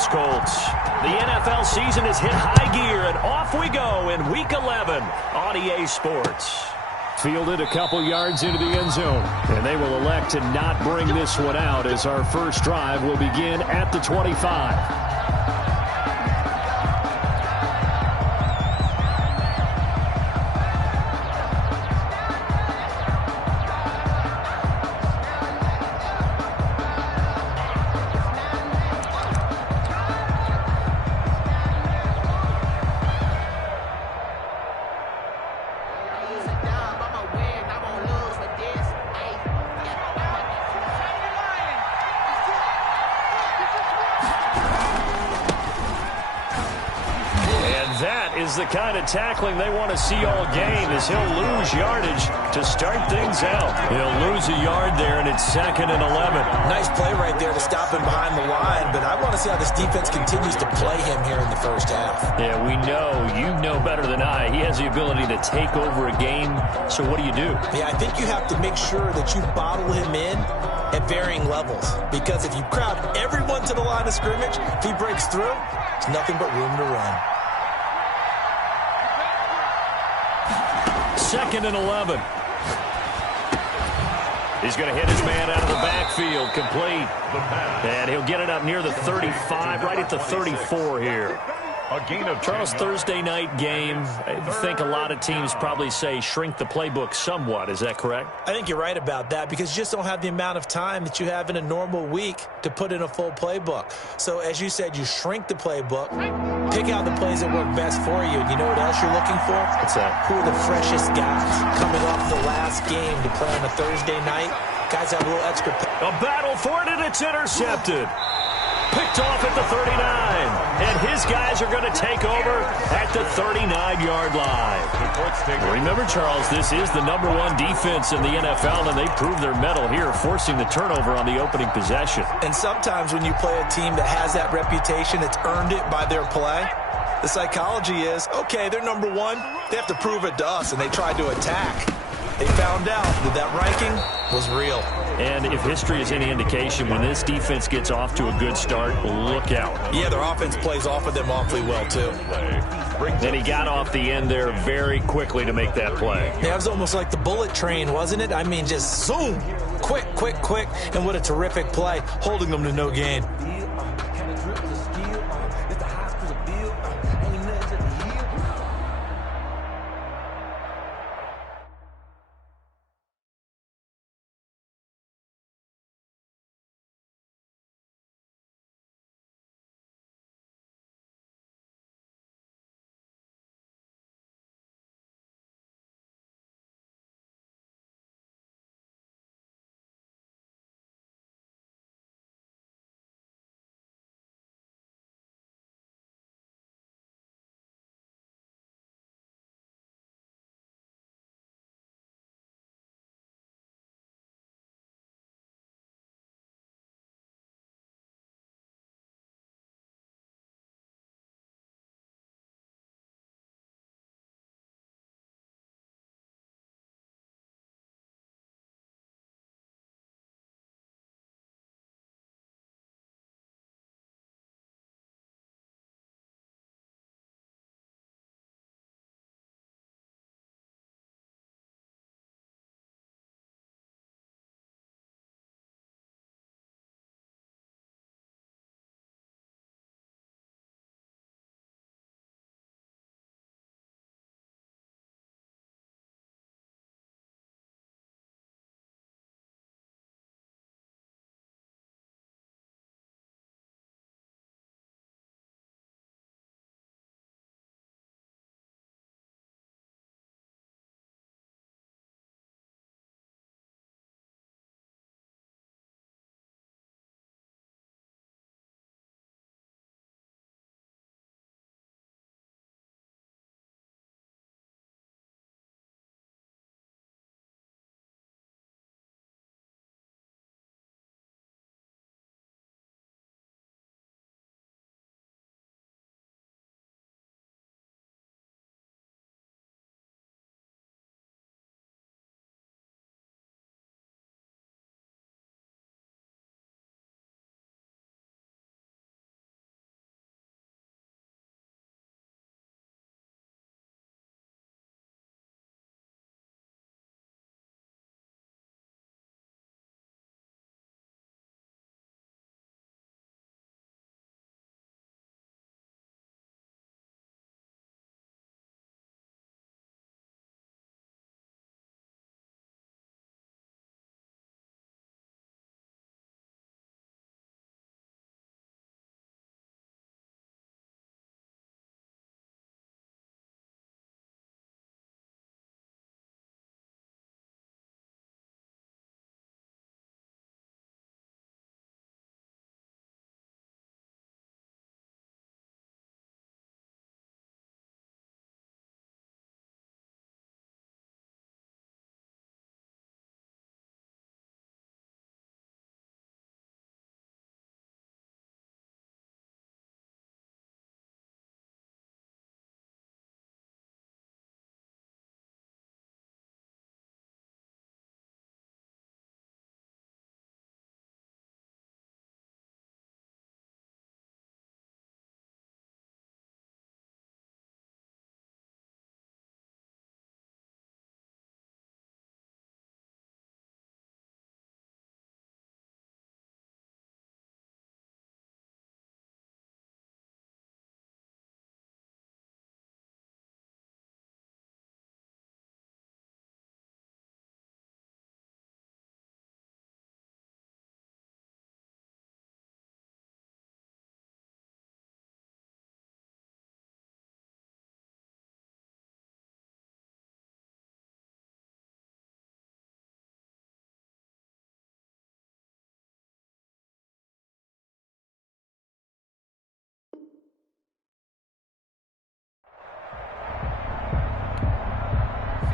Indianapolis Colts. The NFL season has hit high gear, and off we go in Week 11 on EA Sports. Fielded a couple yards into the end zone, and they will elect to not bring this one out as our first drive will begin at the 25. The kind of tackling they want to see all game as he'll lose yardage to start things out. He'll lose a yard there, and it's 2nd and 11. Nice play right there to stop him behind the line, but I want to see how this defense continues to play him here in the first half. Yeah, we know. You know better than I. He has the ability to take over a game, so what do you do? Yeah, I think you have to make sure that you bottle him in at varying levels, because if you crowd everyone to the line of scrimmage, if he breaks through, there's nothing but room to run. 2nd and 11. He's going to hit his man out of the backfield, complete. And he'll get it up near the 35, right at the 34 here. Charles, Thursday night game, I think a lot of teams probably say shrink the playbook somewhat. Is that correct? I think you're right about that, because you just don't have the amount of time that you have in a normal week to put in a full playbook. So, as you said, you shrink the playbook, pick out the plays that work best for you. And you know what else you're looking for? What's that? Who are the freshest guys coming off the last game to play on a Thursday night? Guys have a little extra. A battle for it, and it's intercepted. Picked off at the 39, and his guys are going to take over at the 39-yard line. Remember, Charles, this is the #1 defense in the NFL, and they proved their mettle here, forcing the turnover on the opening possession. And sometimes when you play a team that has that reputation, it's earned it by their play. The psychology is, okay, they're #1. They have to prove it to us, and they tried to attack. They found out that that ranking was real. And if history is any indication, when this defense gets off to a good start, look out. Yeah, their offense plays off of them awfully well, too. Then he got off the end there very quickly to make that play. Yeah, it was almost like the bullet train, wasn't it? I mean, just zoom, quick, and what a terrific play, holding them to no gain.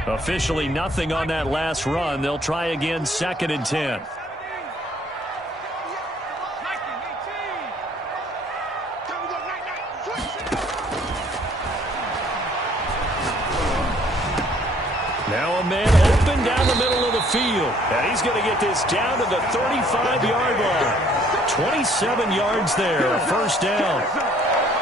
Officially nothing on that last run. They'll try again, 2nd and 10. Now a man open down the middle of the field. And he's going to get this down to the 35-yard line. 27 yards there, a first down.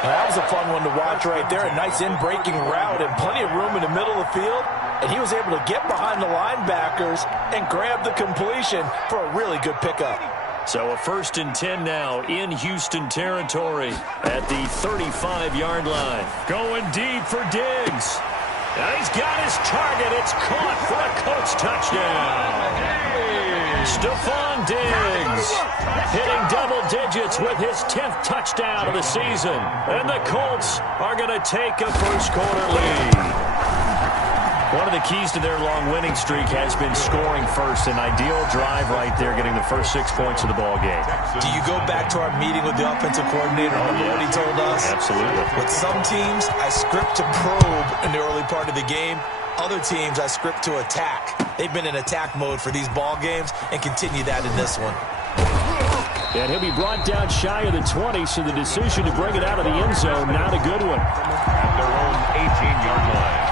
That was a fun one to watch right there. A nice in-breaking route and plenty of room in the middle of the field. And he was able to get behind the linebackers and grab the completion for a really good pickup. So a 1st and 10 now in Houston territory at the 35-yard line. Going deep for Diggs. Now he's got his target. It's caught for a Colts touchdown. Stephon Diggs hitting double digits with his 10th touchdown of the season. And the Colts are going to take a first-quarter lead. One of the keys to their long winning streak has been scoring first. An ideal drive right there, getting the first 6 points of the ball game. Do you go back to our meeting with the offensive coordinator? Remember what he told us? Absolutely. With some teams, I script to probe in the early part of the game. Other teams, I script to attack. They've been in attack mode for these ball games and continue that in this one. And he'll be brought down shy of the 20, so the decision to bring it out of the end zone, not a good one. At their own 18-yard line.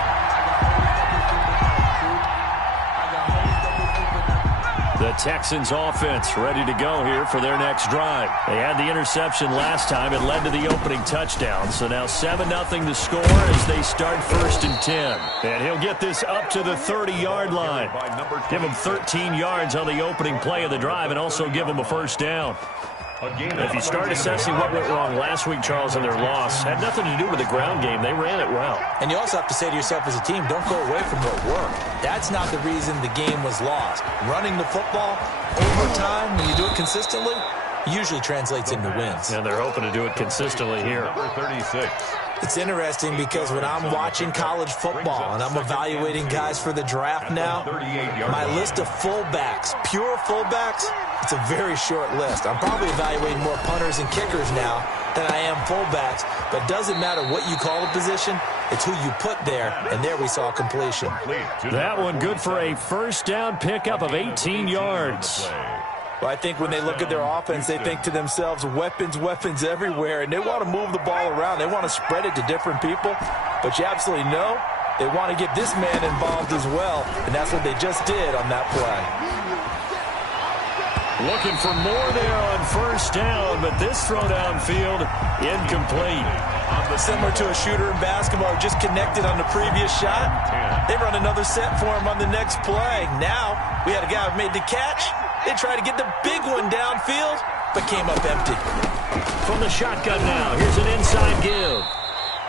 The Texans offense ready to go here for their next drive. They had the interception last time. It led to the opening touchdown. So now 7-0 to score as they start 1st and 10. And he'll get this up to the 30-yard line. Give him 13 yards on the opening play of the drive and also give him a first down. If you start assessing what went wrong last week, Charles, in their loss, had nothing to do with the ground game. They ran it well. And you also have to say to yourself as a team, don't go away from what worked. That's not the reason the game was lost. Running the football over time, when you do it consistently, usually translates into wins. And they're hoping to do it consistently here. Number 36. It's interesting because when I'm watching college football and I'm evaluating guys for the draft now, my list of fullbacks, pure fullbacks, it's a very short list. I'm probably evaluating more punters and kickers now than I am fullbacks, but it doesn't matter what you call the position, it's who you put there, and there we saw completion. That one good for a first down pickup of 18 yards. Well, I think when they look at their offense, they think to themselves, weapons, weapons everywhere, and they want to move the ball around. They want to spread it to different people, but you absolutely know they want to get this man involved as well, and that's what they just did on that play. Looking for more there on first down, but this throw downfield incomplete. Similar to a shooter in basketball, just connected on the previous shot. They run another set for him on the next play. Now, we had a guy who made the catch. They tried to get the big one downfield, but came up empty. From the shotgun now, here's an inside give.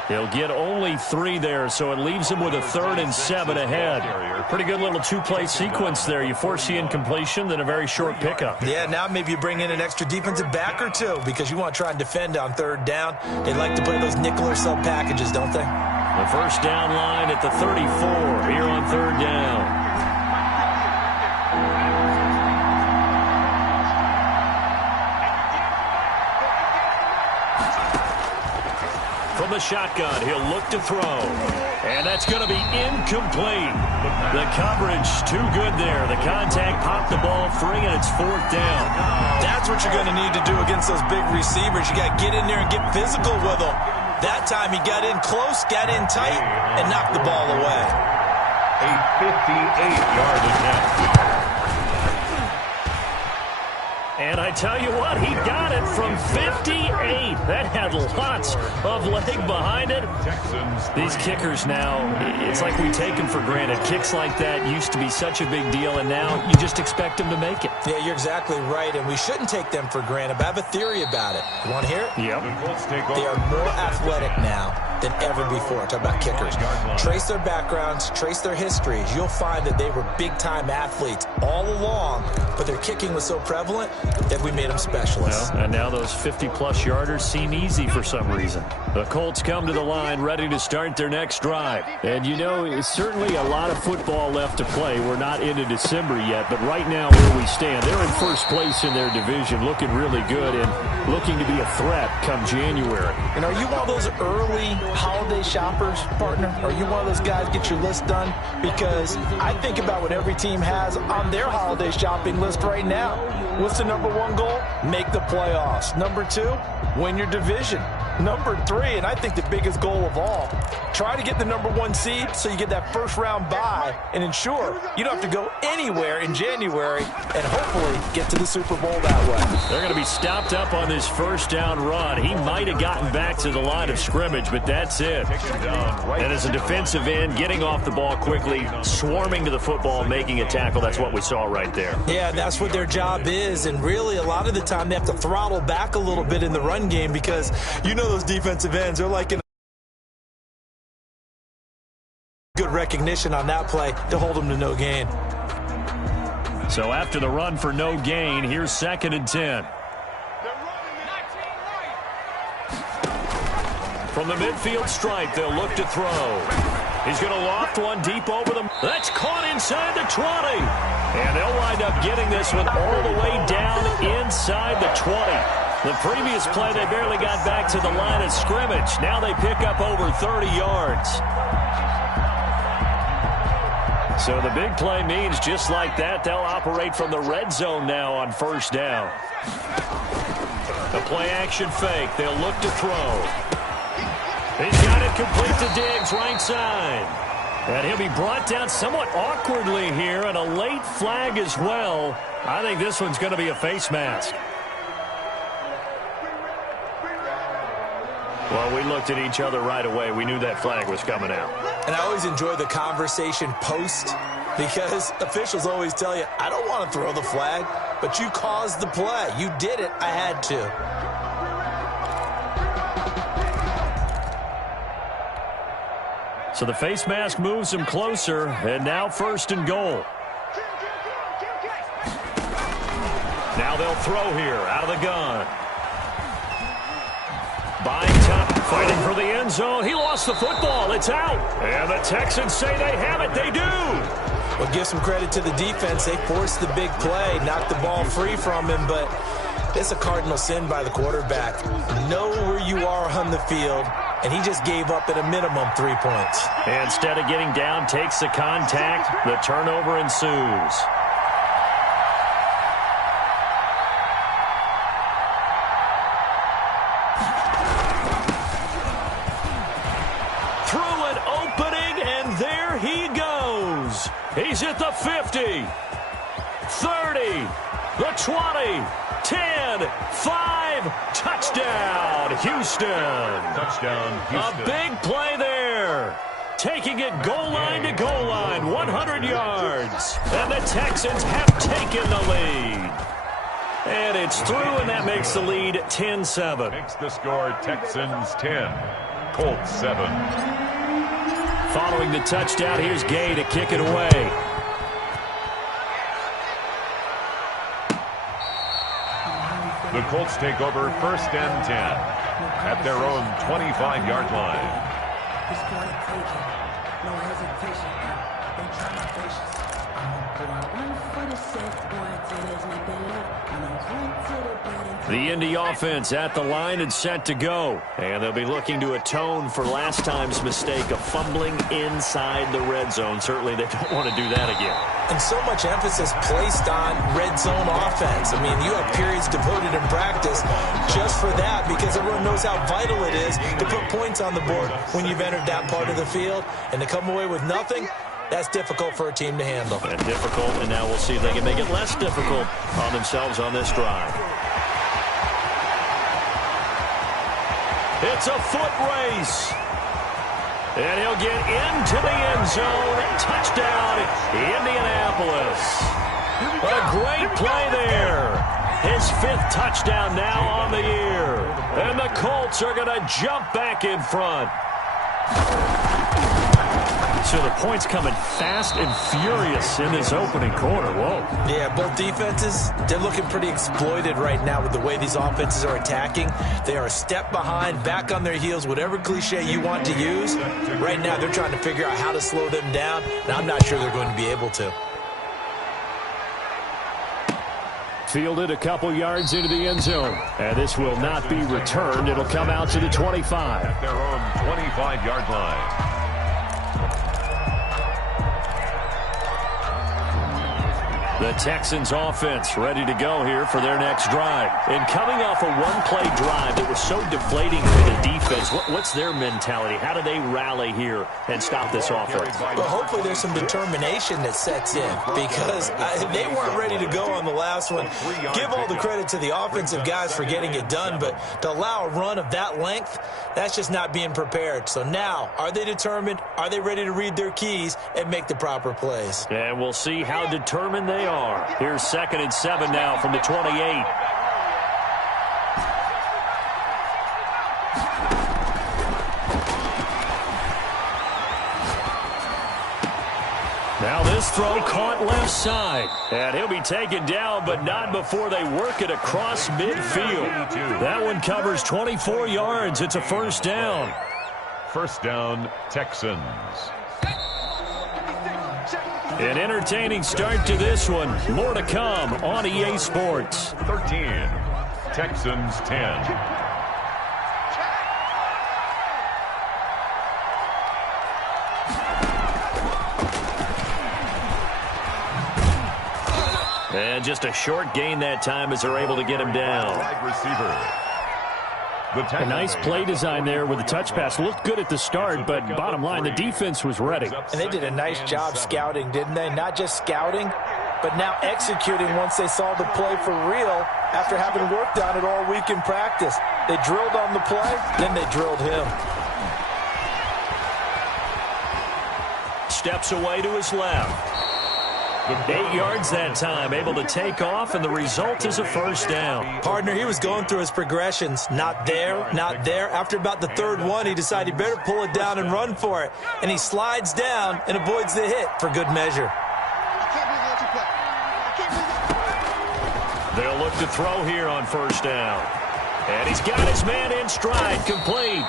He'll get only 3 there, so it leaves him with a 3rd and 7 ahead. Pretty good little 2-play sequence there. You force the incompletion, then a very short pickup. Yeah, now maybe you bring in an extra defensive back or two because you want to try and defend on 3rd down. They like to play those nickel or sub packages, don't they? The first down line at the 34 here on 3rd down. From the shotgun, he'll look to throw. And that's going to be incomplete. The coverage too good there. The contact popped the ball free, and it's 4th down. That's what you're going to need to do against those big receivers. You got to get in there and get physical with them. That time he got in close, got in tight, and knocked the ball away. A 58-yard attempt. And I tell you what, he got it from 58. That had lots of leg behind it. These kickers now, it's like we take them for granted. Kicks like that used to be such a big deal, and now you just expect them to make it. Yeah, you're exactly right, and we shouldn't take them for granted. But I have a theory about it. You want to hear it? Yep. They are more athletic now than ever before. Talk about kickers. Trace their backgrounds, trace their histories. You'll find that they were big-time athletes all along, but their kicking was so prevalent that we made them specialists. Well, and now those 50-plus yarders seem easy for some reason. The Colts come to the line ready to start their next drive. And, you know, it's certainly a lot of football left to play. We're not into December yet, but right now where we stand, they're in first place in their division, looking really good and looking to be a threat come January. And are you one of those early holiday shoppers, partner? Are you one of those guys get your list done? Because I think about what every team has on their holiday shopping list right now. What's the number one goal? Make the playoffs. Number two, win your division. Number three, and I think the biggest goal of all, try to get the number one seed so you get that first round bye and ensure you don't have to go anywhere in January and hopefully get to the Super Bowl that way. They're going to be stopped up on this first down run. He might have gotten back to the line of scrimmage, but that's it. And as a defensive end, getting off the ball quickly, swarming to the football, making a tackle, that's what we saw right there. Yeah, that's what their job is, and really a lot of the time they have to throttle back a little bit in the run game because you know those defensive ends are like in good recognition on that play to hold them to no gain. So after the run for no gain, here's 2nd and 10. From the midfield stripe, they'll look to throw. He's going to loft one deep over them. That's caught inside the 20. And they'll wind up getting this one all the way down inside the 20. The previous play, they barely got back to the line of scrimmage. Now they pick up over 30 yards. So the big play means just like that, they'll operate from the red zone now on first down. The play action fake. They'll look to throw. He's got it complete to Diggs, right side. And he'll be brought down somewhat awkwardly here, and a late flag as well. I think this one's going to be a face mask. Well, we looked at each other right away. We knew that flag was coming out. And I always enjoy the conversation post because officials always tell you, I don't want to throw the flag, but you caused the play. You did it. I had to. So the face mask moves him closer, and now 1st and goal. Now they'll throw here out of the gun. By top, fighting for the end zone. He lost the football. It's out. And the Texans say they have it. They do. Well, give some credit to the defense. They forced the big play, knocked the ball free from him, but it's a cardinal sin by the quarterback. Know where you are on the field, and he just gave up at a minimum 3 points. And instead of getting down, takes the contact. The turnover ensues. Through an opening, and there he goes. He's at the 50, 30, the 20, 10, 5, touchdown, Houston. Touchdown, Houston. A big play there. Taking it goal line to goal line, 100 yards. And the Texans have taken the lead. And it's through, and that makes the lead 10-7. Makes the score Texans 10, Colts 7. Following the touchdown, here's Gay to kick it away. The Colts take over 1st and 10 at their own 25-yard line. No hesitation. Don't try my patience. I run for the safe boy till there's nothing left. And I run to the bed. The Indy offense at the line and set to go. And they'll be looking to atone for last time's mistake of fumbling inside the red zone. Certainly they don't want to do that again. And so much emphasis placed on red zone offense. I mean, you have periods devoted in practice just for that because everyone knows how vital it is to put points on the board when you've entered that part of the field. And to come away with nothing, that's difficult for a team to handle. And difficult, and now we'll see if they can make it less difficult on themselves on this drive. It's a foot race. And he'll get into the end zone. Touchdown, Indianapolis. A great play there. His 5th touchdown now on the year. And the Colts are going to jump back in front. So the points coming fast and furious in this opening quarter. Whoa. Yeah, both defenses, they're looking pretty exploited right now with the way these offenses are attacking. They are a step behind, back on their heels, whatever cliche you want to use. Right now, they're trying to figure out how to slow them down, and I'm not sure they're going to be able to. Fielded a couple yards into the end zone. And this will not be returned. It'll come out to the 25. At their own 25-yard line. The Texans offense ready to go here for their next drive. And coming off a one-play drive that was so deflating for the defense, what's their mentality? How do they rally here and stop this offense? Well, hopefully there's some determination that sets in because they weren't ready to go on the last one. Give all the credit to the offensive guys for getting it done, but to allow a run of that length, that's just not being prepared. So now, are they determined? Are they ready to read their keys and make the proper plays? And we'll see how determined they are. Here's 2nd and 7 now from the 28. Now this throw caught left side. And he'll be taken down, but not before they work it across midfield. That one covers 24 yards. It's a first down. First down, Texans. An entertaining start to this one. More to come on EA Sports. 13, Texans 10. And just a short gain that time as they're able to get him down. Wide receiver. A nice play design there with the touch pass. Looked good at the start, but bottom line, the defense was ready. And they did a nice job scouting, didn't they? Not just scouting, but now executing once they saw the play for real after having worked on it all week in practice. They drilled on the play, then they drilled him. Steps away to his left. 8 yards that time, able to take off, and the result is a first down. Partner, he was going through his progressions. Not there, not there. After about the third one, he decided he better pull it down and run for it. And he slides down and avoids the hit for good measure. They'll look to throw here on first down. And he's got his man in stride, complete.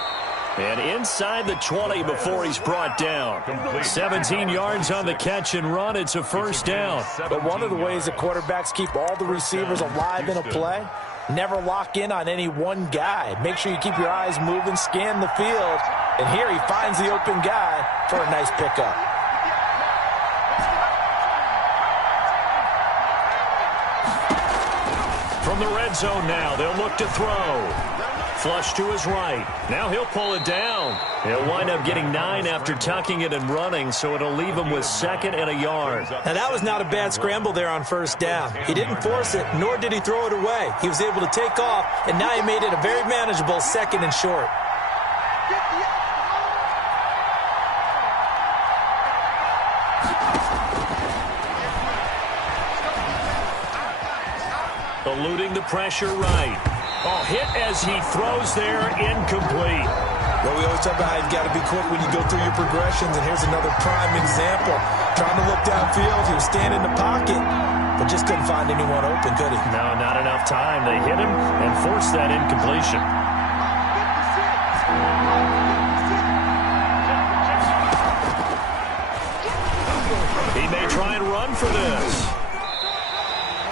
And inside the 20 before he's brought down. 17 yards on the catch and run. It's a first down. But one of the ways that quarterbacks keep all the receivers alive in a play, never lock in on any one guy. Make sure you keep your eyes moving, scan the field. And here he finds the open guy for a nice pickup. From the red zone now, they'll look to throw. Flush to his right. Now he'll pull it down. He'll wind up getting 9 after tucking it and running, so it'll leave him with 2nd and a yard. Now that was not a bad scramble there on first down. He didn't force it, nor did he throw it away. He was able to take off, and now he made it a very manageable 2nd and short. Eluding the pressure right. Oh, hit as he throws there, incomplete. Well, we always talk about how you've got to be quick when you go through your progressions, and here's another prime example. Trying to look downfield, he was standing in the pocket, but just couldn't find anyone open, could he? No, not enough time. They hit him and forced that incompletion. He may try and run for this.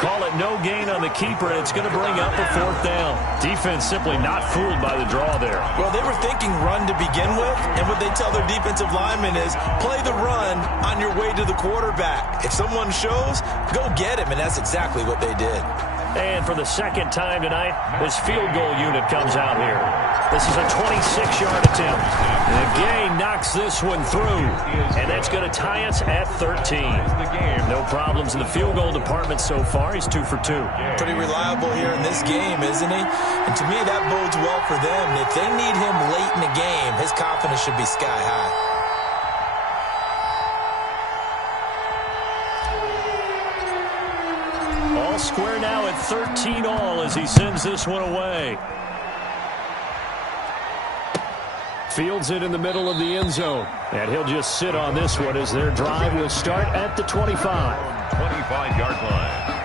Call it no gain on the keeper, and it's going to bring up a 4th down. Defense simply not fooled by the draw there. Well, they were thinking run to begin with, and what they tell their defensive linemen is play the run on your way to the quarterback. If someone shows, go get him, and that's exactly what they did. And for the 2nd time tonight, this field goal unit comes out here. This is a 26-yard attempt. And Gay knocks this one through. And that's going to tie us at 13. No problems in the field goal department so far. He's 2 for 2. Pretty reliable here in this game, isn't he? And to me, that bodes well for them. If they need him late in the game, his confidence should be sky high. All square now at 13 all as he sends this one away. Fields it in the middle of the end zone. And he'll just sit on this one as their drive will start at the 25. 25-yard line.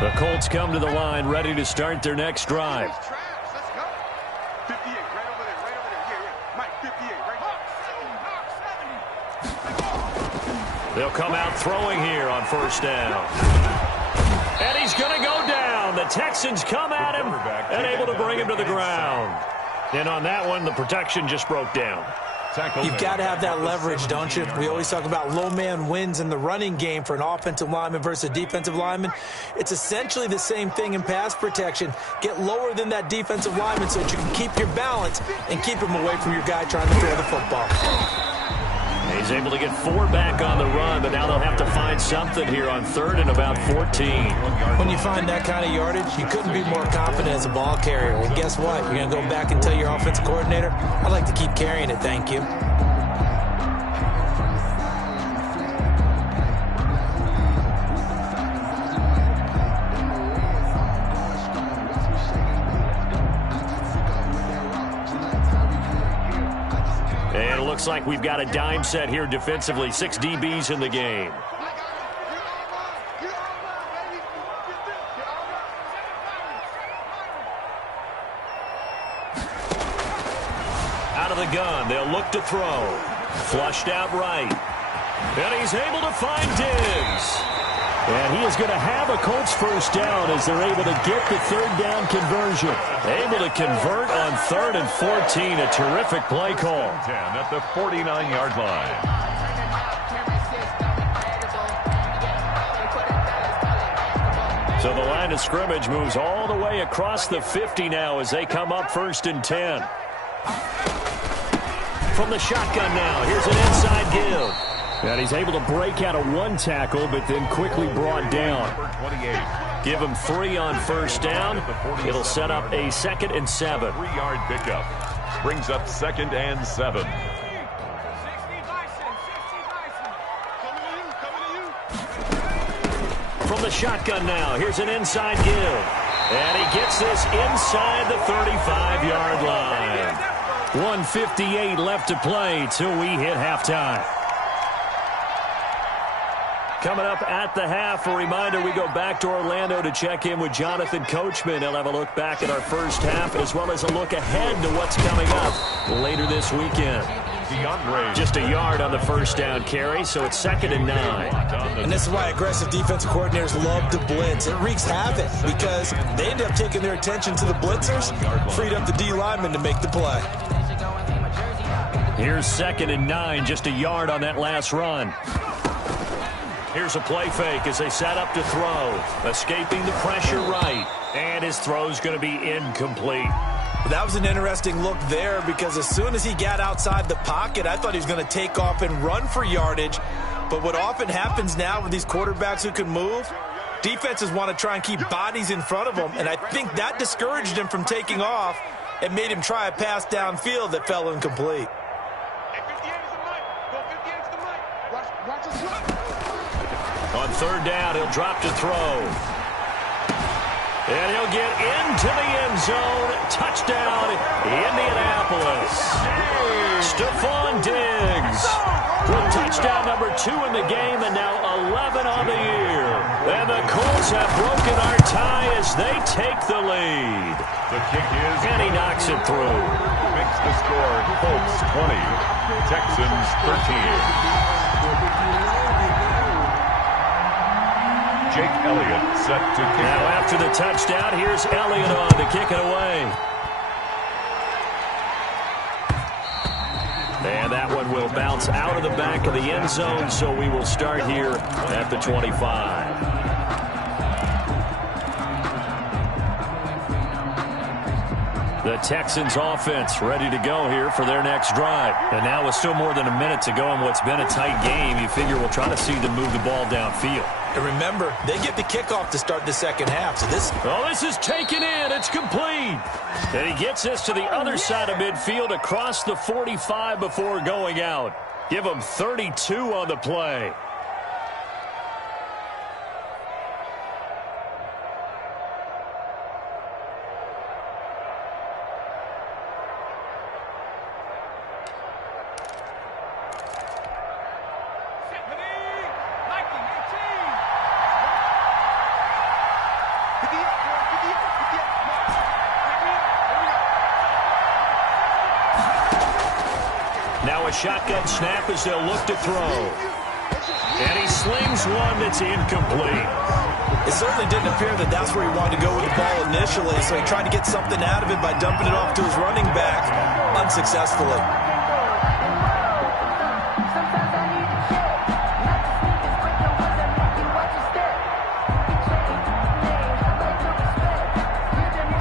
The Colts come to the line ready to start their next drive. They'll come out throwing here on first down. And he's going to go down. The Texans come at him and able to bring him to the ground. And on that one, the protection just broke down. You've got to have that leverage, don't you? We always talk about low man wins in the running game for an offensive lineman versus a defensive lineman. It's essentially the same thing in pass protection. Get lower than that defensive lineman so that you can keep your balance and keep him away from your guy trying to throw the football. He's able to get 4 back on the run, but now they'll have to find something here on third and about 14. When you find that kind of yardage, you couldn't be more confident as a ball carrier. And guess what? You're going to go back and tell your offensive coordinator, I'd like to keep carrying it, thank you. And it looks like we've got a dime set here defensively. 6 DBs in the game. Out of the gun, they'll look to throw. Flushed out right. And he's able to find Diggs. And he is going to have a Colts first down as they're able to get the third down conversion. Able to convert on 3rd and 14. A terrific play call. 10 at the 49-yard line. So the line of scrimmage moves all the way across the 50 now as they come up 1st and 10. From the shotgun now, here's an inside give. And he's able to break out of 1 tackle, but then quickly brought down. Give him 3 on first down. It'll set up a 2nd and 7. 3-yard pickup. Brings up 2nd and 7. From the shotgun now, here's an inside give. And he gets this inside the 35-yard line. 1:58 left to play till we hit halftime. Coming up at the half, a reminder, we go back to Orlando to check in with Jonathan Coachman. He'll have a look back at our first half as well as a look ahead to what's coming up later this weekend. Just a yard on the first down carry, so it's 2nd and 9. And this is why aggressive defensive coordinators love to blitz. It wreaks havoc because they end up taking their attention to the blitzers, freed up the D lineman to make the play. Here's 2nd and 9, just a yard on that last run. Here's a play fake as they set up to throw. Escaping the pressure right. And his throw's going to be incomplete. That was an interesting look there because as soon as he got outside the pocket, I thought he was going to take off and run for yardage. But what often happens now with these quarterbacks who can move, defenses want to try and keep bodies in front of them. And I think that discouraged him from taking off and made him try a pass downfield that fell incomplete. On 3rd down, he'll drop to throw. And he'll get into the end zone. Touchdown, Indianapolis. Stephon Diggs with touchdown number 2 in the game and now 11 on the year. And the Colts have broken our tie as they take the lead. The kick is... And he knocks it through. Makes the score Colts 20, Texans 13. Jake Elliott set to kick. Now after the touchdown, here's Elliott on to kick it away. And that one will bounce out of the back of the end zone, so we will start here at the 25. The Texans offense ready to go here for their next drive. And now with still more than a minute to go in what's been a tight game, you figure we'll try to see them move the ball downfield. And remember, they get the kickoff to start the second half. So this is taken in. It's complete. And he gets this to the other side of midfield across the 45 before going out. Give him 32 on the play. Now a shotgun snap as they'll look to throw. And he slings one that's incomplete. It certainly didn't appear that that's where he wanted to go with the ball initially, so he tried to get something out of it by dumping it off to his running back unsuccessfully.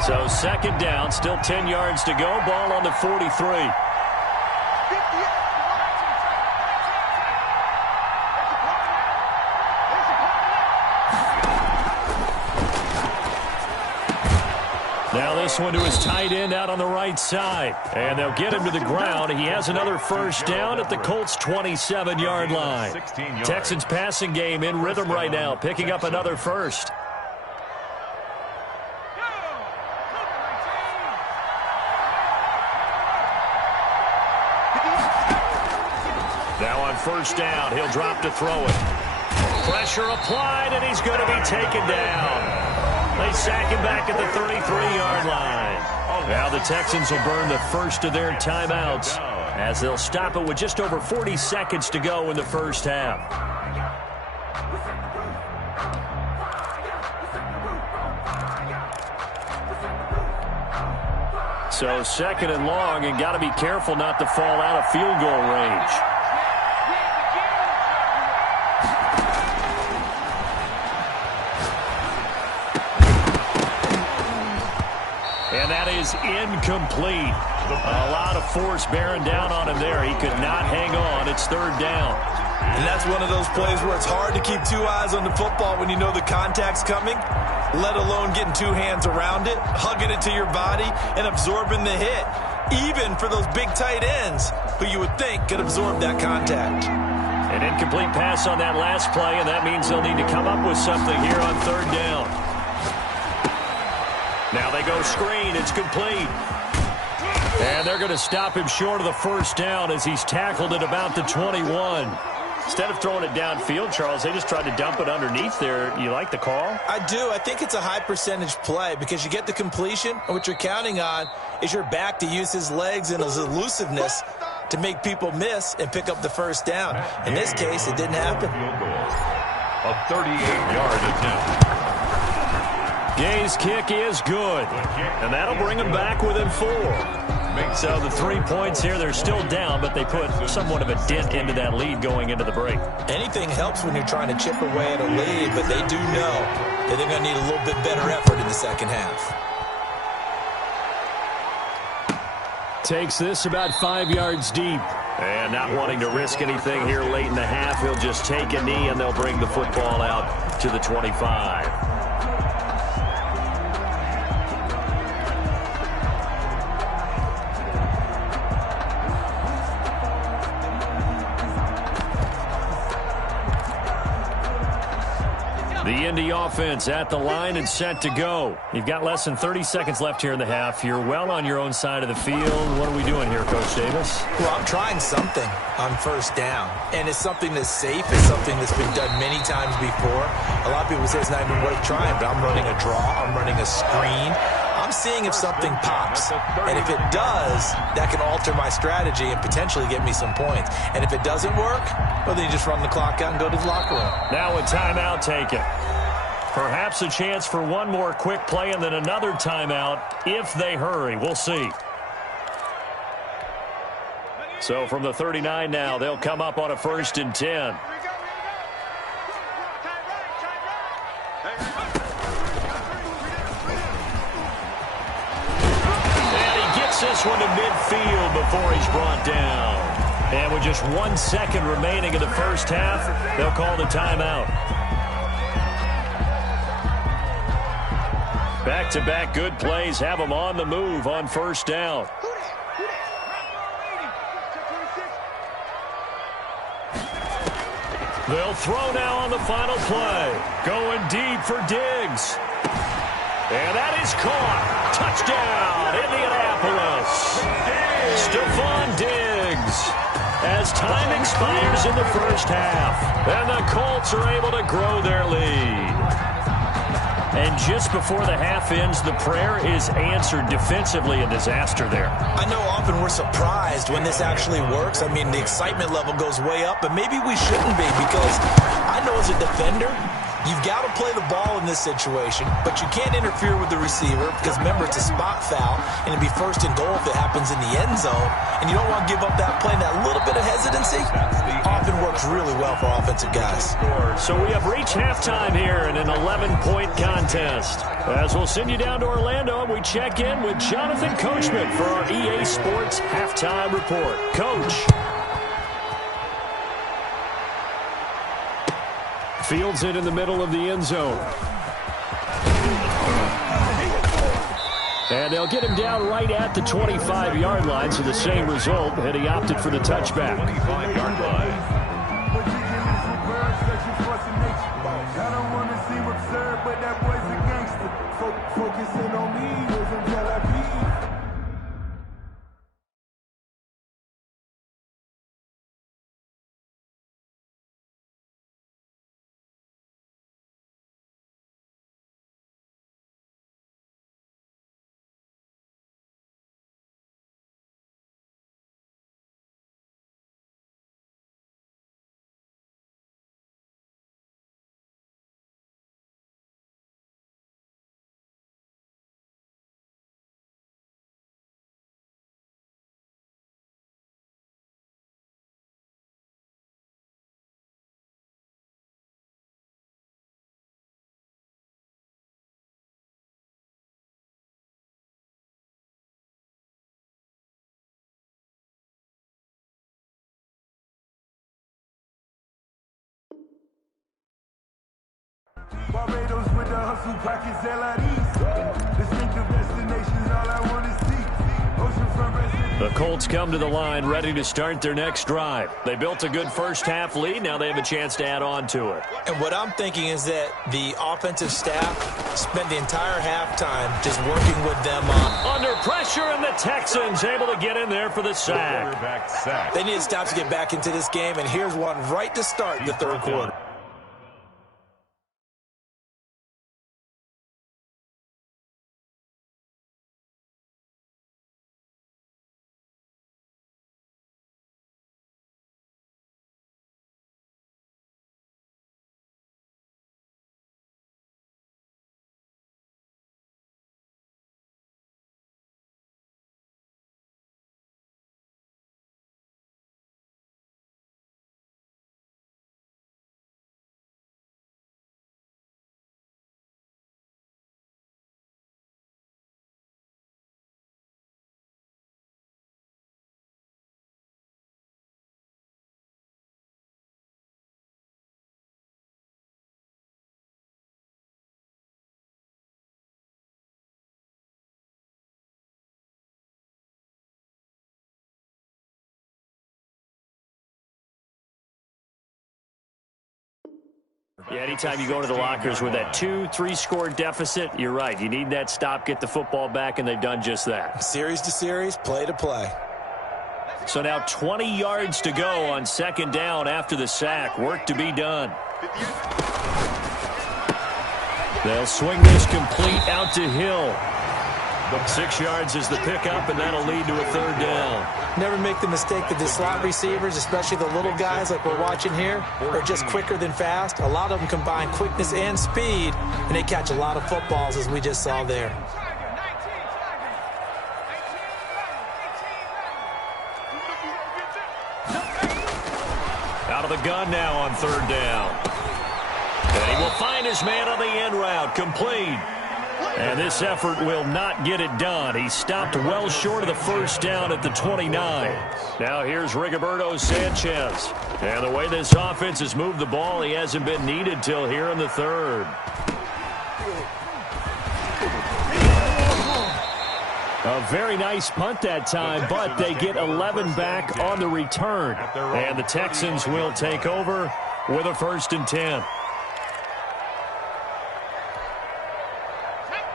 So second down, still 10 yards to go. Ball on the 43. Now this one to his tight end out on the right side. And they'll get him to the ground. He has another first down at the Colts' 27-yard line. Texans passing game in rhythm right now, picking up another first. Now on first down, he'll drop to throw it. Pressure applied, and he's going to be taken down. They sack him back at the 33-yard line. Now the Texans will burn the first of their timeouts as they'll stop it with just over 40 seconds to go in the first half. So second and long, and got to be careful not to fall out of field goal range. And that is incomplete. A lot of force bearing down on him there. He could not hang on. It's third down. And that's one of those plays where it's hard to keep two eyes on the football when you know the contact's coming, let alone getting two hands around it, hugging it to your body, and absorbing the hit, even for those big tight ends who you would think could absorb that contact. An incomplete pass on that last play, and that means they'll need to come up with something here on third down. Now they go screen. It's complete. And they're going to stop him short of the first down as he's tackled at about the 21. Instead of throwing it downfield, Charles, they just tried to dump it underneath there. You like the call? I do. I think it's a high percentage play because you get the completion, and what you're counting on is your back to use his legs and his elusiveness to make people miss and pick up the first down. In this case, it didn't happen. A 38-yard attempt. Gay's kick is good, and that'll bring them back within 4. So the 3 points here, they're still down, but they put somewhat of a dent into that lead going into the break. Anything helps when you're trying to chip away at a lead, but they do know that they're going to need a little bit better effort in the second half. Takes this about 5 yards deep. And not wanting to risk anything here late in the half, he'll just take a knee, and they'll bring the football out to the 25. The Indy offense at the line and set to go. You've got less than 30 seconds left here in the half. You're well on your own side of the field. What are we doing here, Coach Davis? Well, I'm trying something on first down, and it's something that's safe. It's something that's been done many times before. A lot of people say it's not even worth trying, but I'm running a draw. I'm running a screen. I'm seeing if something pops, and if it does, that can alter my strategy and potentially get me some points. And if it doesn't work, well, then you just run the clock out and go to the locker room. Now a timeout taken. Perhaps a chance for one more quick play and then another timeout if they hurry. We'll see. So from the 39 now, they'll come up on a 1st and 10. This one to midfield before he's brought down. And with just 1 second remaining in the first half, they'll call the timeout. Back-to-back good plays have them on the move on first down. They'll throw now on the final play. Going deep for Diggs. And that is caught. Touchdown, Indianapolis. Stephon Diggs. As time expires in the first half. And the Colts are able to grow their lead. And just before the half ends, the prayer is answered defensively. A disaster there. I know often we're surprised when this actually works. I mean, the excitement level goes way up, but maybe we shouldn't be, because I know as a defender, you've got to play the ball in this situation, but you can't interfere with the receiver because, remember, it's a spot foul, and it'd be first and goal if it happens in the end zone, and you don't want to give up that play. And that little bit of hesitancy often works really well for offensive guys. So we have reached halftime here in an 11-point contest. As we'll send you down to Orlando, and we check in with Jonathan Coachman for our EA Sports Halftime Report. Coach. Fields it in the middle of the end zone. And they'll get him down right at the 25-yard line, so the same result, and he opted for the touchback. 25-yard line. I don't want to seem absurd, but that boy's a gangster. Focusing on me was until I peed. Barbados with the hustle pockets, LIDs. Distinctive destinations, all I want to see. Oceanfront residence. The Colts come to the line ready to start their next drive. They built a good first-half lead. Now they have a chance to add on to it. And what I'm thinking is that the offensive staff spent the entire halftime just working with them on. Under pressure, and the Texans able to get in there for the sack. Quarterback sack. They need to stop to get back into this game, and here's one right to start the third quarter. Yeah, anytime you go to the lockers with that 2-3 score deficit, you're right. You need that stop, get the football back, and they've done just that. Series to series, play to play. So now 20 yards to go on second down after the sack. Work to be done. They'll swing this complete out to Hill. 6 yards is the pickup, and that'll lead to a third down. Never make the mistake that the slot receivers, especially the little guys like we're watching here, are just quicker than fast. A lot of them combine quickness and speed, and they catch a lot of footballs, as we just saw there. Out of the gun now on third down. And he will find his man on the end route, complete. And this effort will not get it done. He stopped well short of the first down at the 29. Now here's Rigoberto Sanchez. And the way this offense has moved the ball, he hasn't been needed till here in the third. A very nice punt that time, but they get 11 back on the return. And the Texans will take over with a 1st and 10.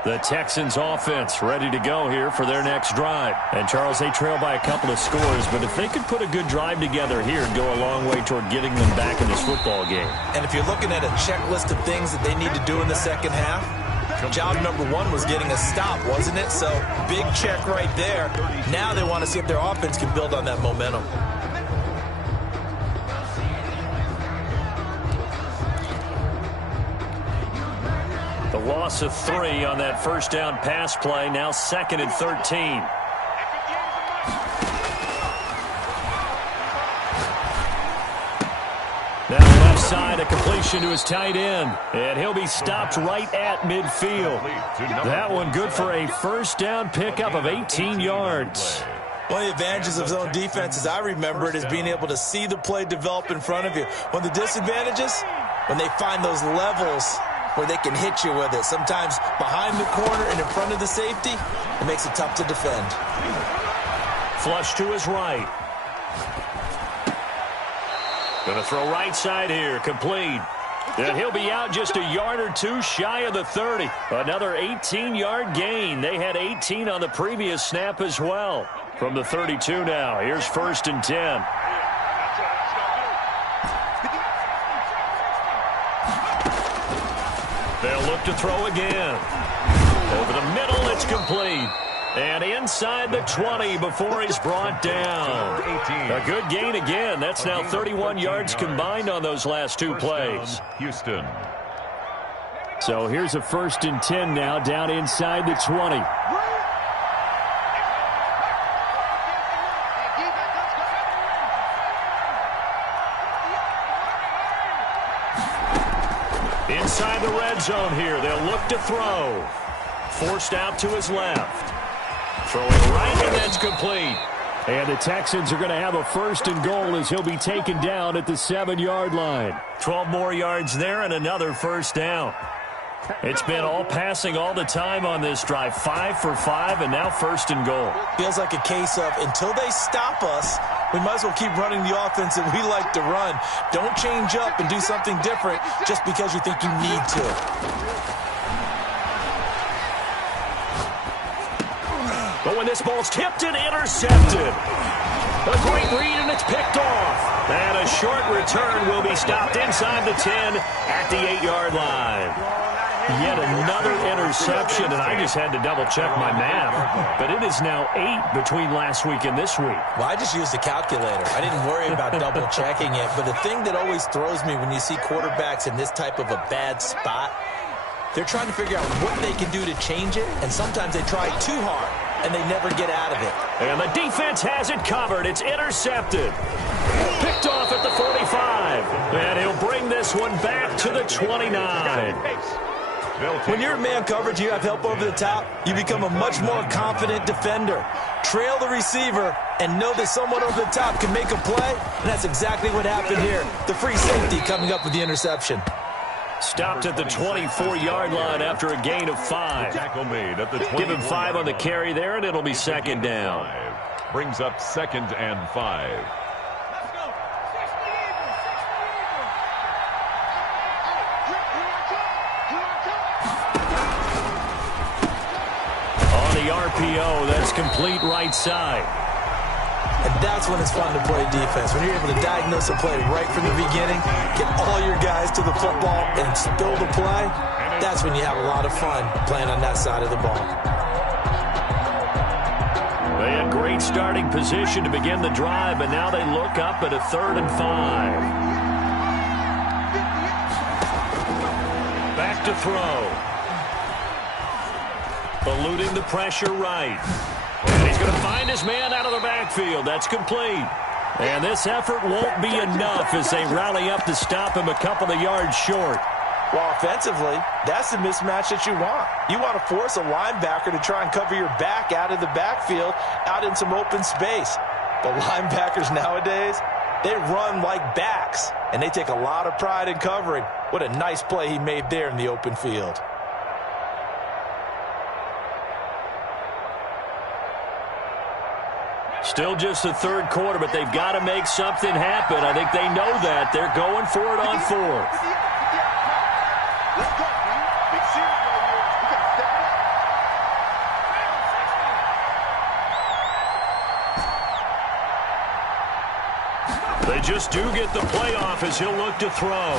The Texans offense ready to go here for their next drive. And, Charles, they trail by a couple of scores, but if they could put a good drive together here and go a long way toward getting them back in this football game. And if you're looking at a checklist of things that they need to do in the second half, job number 1 was getting a stop, wasn't it? So, big check right there. Now they want to see if their offense can build on that momentum. The loss of 3 on that first down pass play. Now 2nd and 13. Now left side, a completion to his tight end. And he'll be stopped right at midfield. That one good for a first down pickup of 18 yards. One of the advantages of zone defense, as I remember it, is being able to see the play develop in front of you. One of the disadvantages, when they find those levels where they can hit you with it. Sometimes behind the corner and in front of the safety, it makes it tough to defend. Flush to his right. Going to throw right side here, complete. And he'll be out just a yard or 2 shy of the 30. Another 18-yard gain. They had 18 on the previous snap as well. From the 32 now, here's 1st and 10. They'll look to throw again. Over the middle, it's complete. And inside the 20 before he's brought down. A good gain again. That's now 31 yards combined on those last 2 plays. Houston. So here's a 1st and 10 now down inside the 20. Inside the red zone here. They'll look to throw. Forced out to his left. Throwing right, and that's complete. And the Texans are going to have a 1st and goal as he'll be taken down at the 7-yard line. 12 more yards there and another 1st down. It's been all passing all the time on this drive. 5 for 5, and now 1st and goal. Feels like a case of until they stop us, we might as well keep running the offense that we like to run. Don't change up and do something different just because you think you need to. But when this ball's tipped and intercepted. A great read, and it's picked off. And a short return will be stopped inside the 10 at the 8-yard line. Yet another interception, and I just had to double-check my math. But it is now 8 between last week and this week. Well, I just used a calculator. I didn't worry about double-checking it. But the thing that always throws me when you see quarterbacks in this type of a bad spot, they're trying to figure out what they can do to change it, and sometimes they try too hard, and they never get out of it. And the defense has it covered. It's intercepted. Picked off at the 45. And he'll bring this one back to the 29. When you're in man coverage, you have help over the top, you become a much more confident defender. Trail the receiver and know that someone over the top can make a play, and that's exactly what happened here. The free safety coming up with the interception. Stopped at the 24-yard line after a gain of 5. Tackle made at the Give him 5 on the carry there, and it'll be 2nd down. Brings up 2nd and 5. On the RPO, that's complete right side. And that's when it's fun to play defense. When you're able to diagnose a play right from the beginning, get all your guys to the football, and spill the play, that's when you have a lot of fun playing on that side of the ball. They had great starting position to begin the drive, but now they look up at a 3rd and 5. Back to throw. Eluding the pressure right. And he's going to find his man out of the backfield. That's complete. And this effort won't be enough as they rally up to stop him a couple of yards short. Well, offensively, that's the mismatch that you want. You want to force a linebacker to try and cover your back out of the backfield, out in some open space. But linebackers nowadays, they run like backs, and they take a lot of pride in covering. What a nice play he made there in the open field. Still just the third quarter, but they've got to make something happen. I think they know that. They're going for it on fourth. They just do get the playoff as he'll look to throw.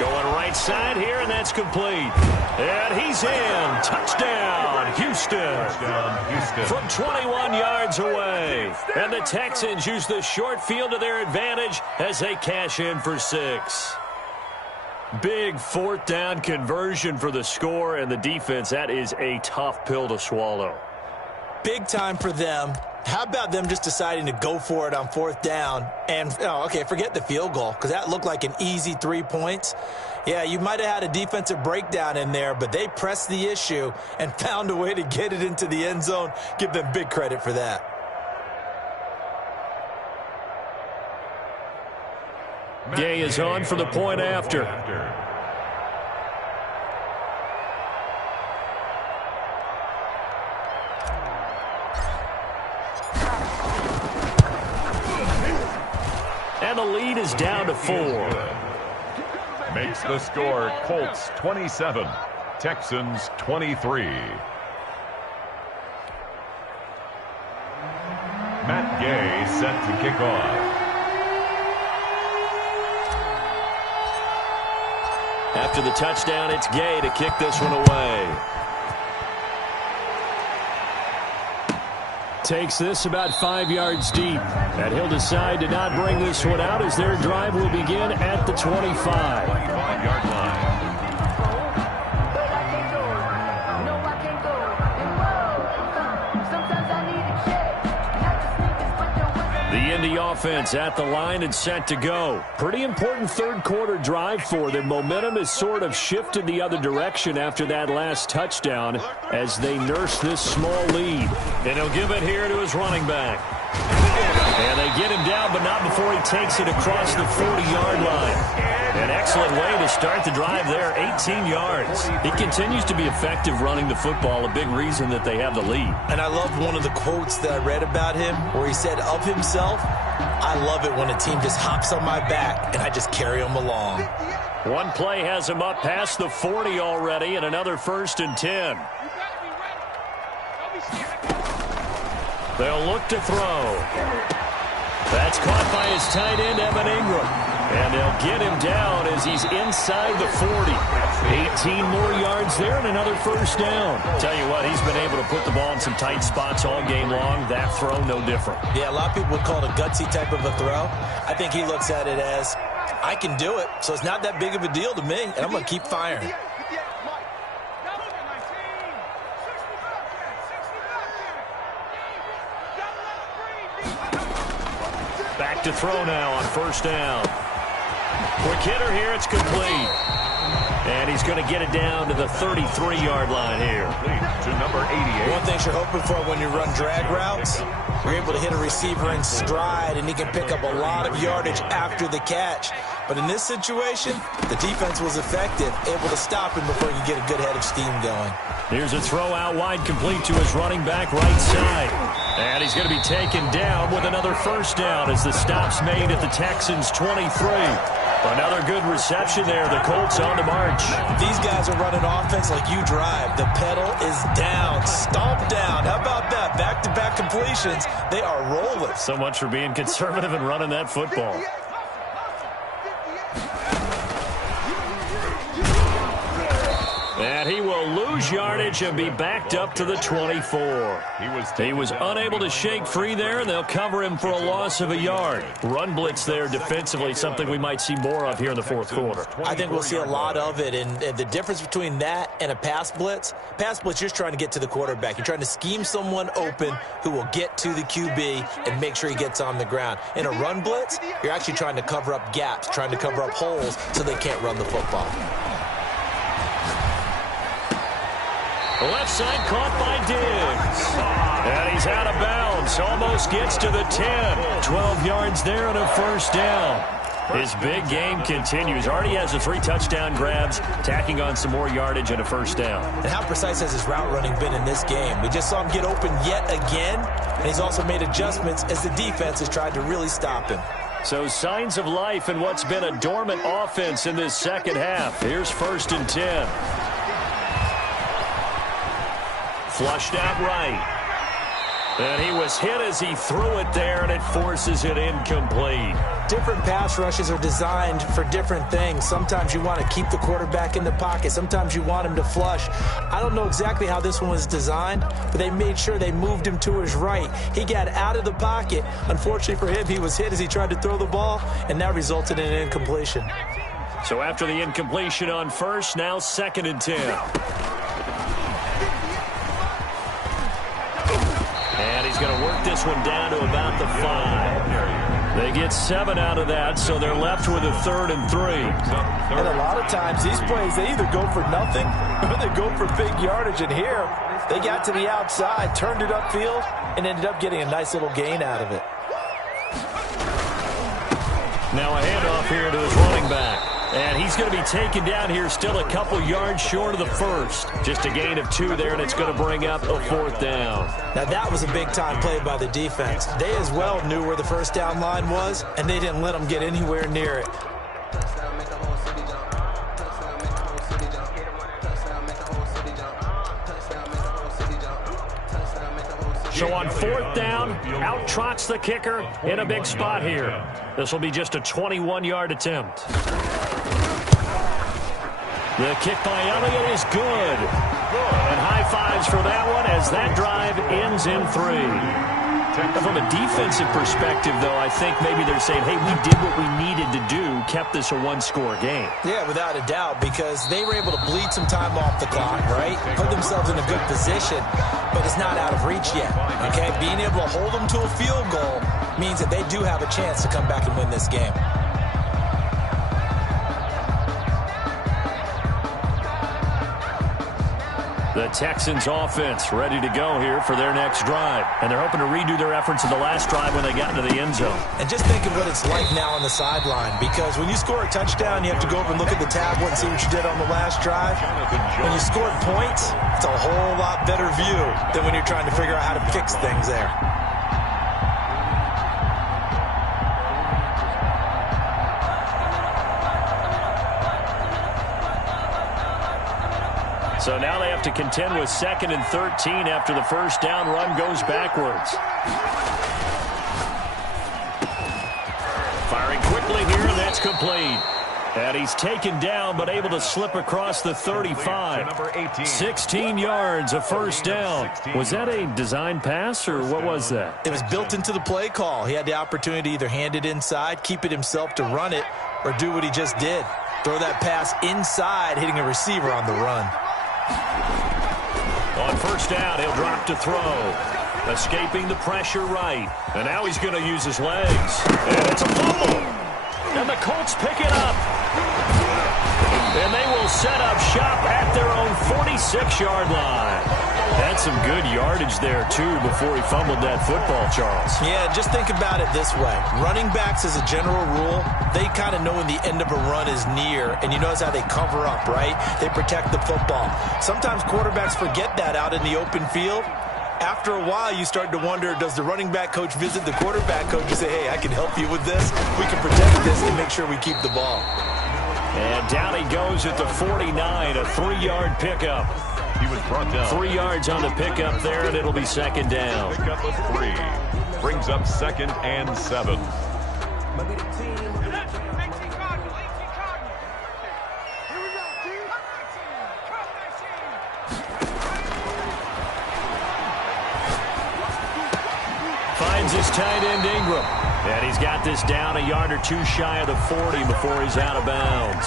Going right side here, and that's complete. And he's in. Touchdown, Houston. Touchdown, Houston. From 21 yards away. And the Texans use the short field to their advantage as they cash in for 6. Big fourth down conversion for the score, and the defense, that is a tough pill to swallow. Big time for them. How about them just deciding to go for it on fourth down? And, forget the field goal, because that looked like an easy 3 points. Yeah, you might have had a defensive breakdown in there, but they pressed the issue and found a way to get it into the end zone. Give them big credit for that. Gay is on for the point after. And the lead is down to 4. Makes the score Colts 27, Texans 23. Matt Gay set to kick off. After the touchdown, it's Gay to kick this one away. Takes this about 5 yards deep. And he'll decide to not bring this one out as their drive will begin at the 25. 25-yard line. The Indy offense at the line and set to go. Pretty important third quarter drive for them. Momentum has sort of shifted the other direction after that last touchdown as they nurse this small lead. And he'll give it here to his running back. And they get him down, but not before he takes it across the 40-yard line. An excellent way to start the drive there, 18 yards. He continues to be effective running the football, a big reason that they have the lead. And I loved one of the quotes that I read about him where he said of himself, "I love it when a team just hops on my back and I just carry them along." One play has him up past the 40 already, and another 1st and 10. They'll look to throw. That's caught by his tight end, Evan Ingram. And they'll get him down as he's inside the 40. 18 more yards there and another 1st down. Tell you what, he's been able to put the ball in some tight spots all game long. That throw, no different. Yeah, a lot of people would call it a gutsy type of a throw. I think he looks at it as, I can do it, so it's not that big of a deal to me, and I'm going to keep firing. Back to throw now on 1st down. Quick hitter here, it's complete. And he's going to get it down to the 33-yard line here. To number 88. One thing you're hoping for when you run drag routes, you're able to hit a receiver in stride, and he can pick up a lot of yardage after the catch. But in this situation, the defense was effective, able to stop him before he could get a good head of steam going. Here's a throw out wide, complete to his running back right side. And he's going to be taken down with another 1st down as the stop's made at the Texans' 23. Another good reception there. The Colts on the march. These guys are running offense like you drive. The pedal is down, stomped down. How about that? Back-to-back completions. They are rolling. So much for being conservative and running that football. And he will lose yardage and be backed up to the 24. He was unable to shake free there, and they'll cover him for a loss of a yard. Run blitz there defensively, something we might see more of here in the 4th quarter. I think we'll see a lot of it, and the difference between that and a pass blitz, you're just trying to get to the quarterback. You're trying to scheme someone open who will get to the QB and make sure he gets on the ground. In a run blitz, you're actually trying to cover up gaps, trying to cover up holes so they can't run the football. Left side caught by Diggs. And he's out of bounds. Almost gets to the 10. 12 yards there and a 1st down. His big game continues. Already has the 3 touchdown grabs, tacking on some more yardage and a first down. And how precise has his route running been in this game? We just saw him get open yet again, and he's also made adjustments as the defense has tried to really stop him. So signs of life in what's been a dormant offense in this second half. Here's 1st and 10. Flushed out right. And he was hit as he threw it there, and it forces it incomplete. Different pass rushes are designed for different things. Sometimes you want to keep the quarterback in the pocket. Sometimes you want him to flush. I don't know exactly how this one was designed, but they made sure they moved him to his right. He got out of the pocket. Unfortunately for him, he was hit as he tried to throw the ball, and that resulted in an incompletion. So after the incompletion on 1st, now 2nd and 10. And he's going to work this one down to about the 5. They get 7 out of that, so they're left with a 3rd and 3. And a lot of times, these plays, they either go for nothing or they go for big yardage. And here, they got to the outside, turned it upfield, and ended up getting a nice little gain out of it. Now a handoff here to his running back. And he's going to be taken down here still a couple yards short of the 1st. Just a gain of 2 there, and it's going to bring up a 4th down. Now, that was a big-time play by the defense. They as well knew where the first down line was, and they didn't let them get anywhere near it. So on 4th down, out trots the kicker in a big spot here. This will be just a 21-yard attempt. The kick by Elliott is good. And high fives for that one as that drive ends in 3. From a defensive perspective, though, I think maybe they're saying, hey, we did what we needed to do, kept this a 1-score game. Yeah, without a doubt, because they were able to bleed some time off the clock, right? Put themselves in a good position, but it's not out of reach yet, okay? Being able to hold them to a field goal means that they do have a chance to come back and win this game. The Texans offense ready to go here for their next drive. And they're hoping to redo their efforts in the last drive when they got into the end zone. And just think of what it's like now on the sideline, because when you score a touchdown, you have to go over and look at the tablet and see what you did on the last drive. When you scored points, it's a whole lot better view than when you're trying to figure out how to fix things there. So now they have to contend with 2nd and 13 after the first down run goes backwards. Firing quickly here, and that's complete. And he's taken down, but able to slip across the 35. 16 yards, a first down. Was that a design pass, or what was that? It was built into the play call. He had the opportunity to either hand it inside, keep it himself to run it, or do what he just did. Throw that pass inside, hitting a receiver on the run. On first down, he'll drop to throw. Escaping the pressure right. And now he's going to use his legs. And it's a fumble. And the Colts pick it up. And they will set up shop at their own 46-yard line. That's some good yardage there, too, before he fumbled that football, Charles. Yeah, just think about it this way. Running backs, as a general rule, they kind of know when the end of a run is near, and you notice how they cover up, right? They protect the football. Sometimes quarterbacks forget that out in the open field. After a while, you start to wonder, does the running back coach visit the quarterback coach and say, hey, I can help you with this? We can protect this and make sure we keep the ball. And down he goes at the 49, a 3-yard pickup. He was brought down. 3 yards on the pickup there, and it'll be second down. Pickup of 3. Brings up 2nd and 7. Finds his tight end Ingram. And he's got this down a yard or two shy of the 40 before he's out of bounds.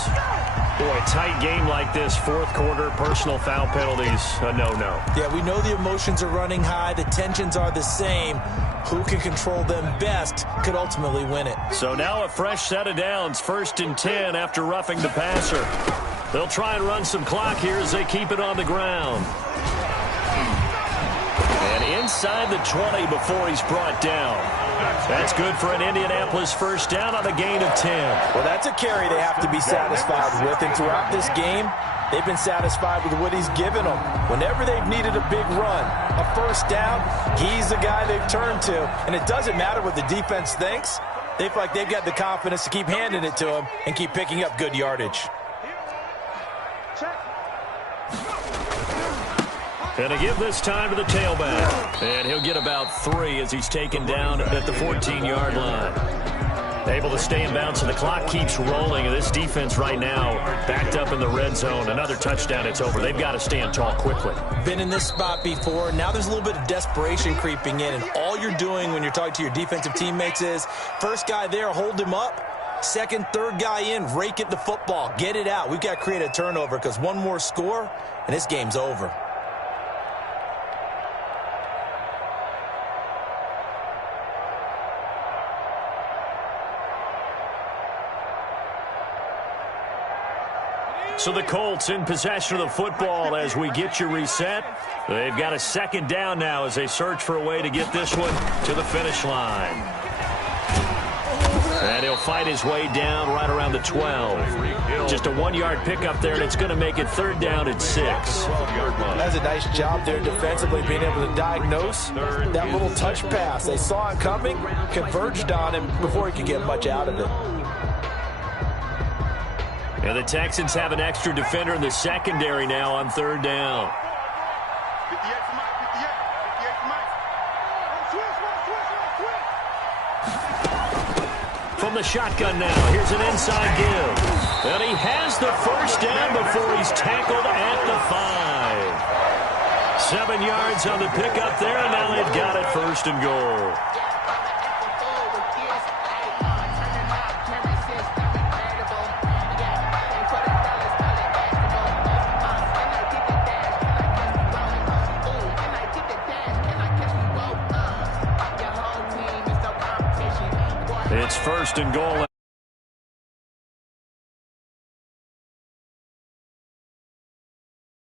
Boy, tight game like this, fourth quarter, personal foul penalties, a no-no. Yeah, we know the emotions are running high. The tensions are the same. Who can control them best could ultimately win it. So now a fresh set of downs, 1st and 10 after roughing the passer. They'll try and run some clock here as they keep it on the ground. And inside the 20 before he's brought down. That's good for an Indianapolis first down on a gain of 10. Well, that's a carry they have to be satisfied with. And throughout this game, they've been satisfied with what he's given them. Whenever they've needed a big run, a first down, he's the guy they've turned to. And it doesn't matter what the defense thinks. They feel like they've got the confidence to keep handing it to him and keep picking up good yardage. And to give this time to the tailback. And he'll get about 3 as he's taken down at the 14-yard line. Able to stay in bounds, and the clock keeps rolling. And this defense right now backed up in the red zone. Another touchdown, it's over. They've got to stand tall quickly. Been in this spot before. Now there's a little bit of desperation creeping in. And all you're doing when you're talking to your defensive teammates is, first guy there, hold him up. Second, third guy in, rake at the football. Get it out. We've got to create a turnover because one more score, and this game's over. So the Colts in possession of the football as we get you reset. They've got a second down now as they search for a way to get this one to the finish line. And he'll fight his way down right around the 12. Just a 1-yard pickup there, and it's going to make it third down at 6. That's a nice job there defensively, being able to diagnose that little touch pass. They saw it coming, converged on him before he could get much out of it. And the Texans have an extra defender in the secondary now on third down. From the shotgun now, here's an inside give. And he has the first down before he's tackled at the 5. 7 yards on the pickup there, and now they've got it first and goal. It's first and goal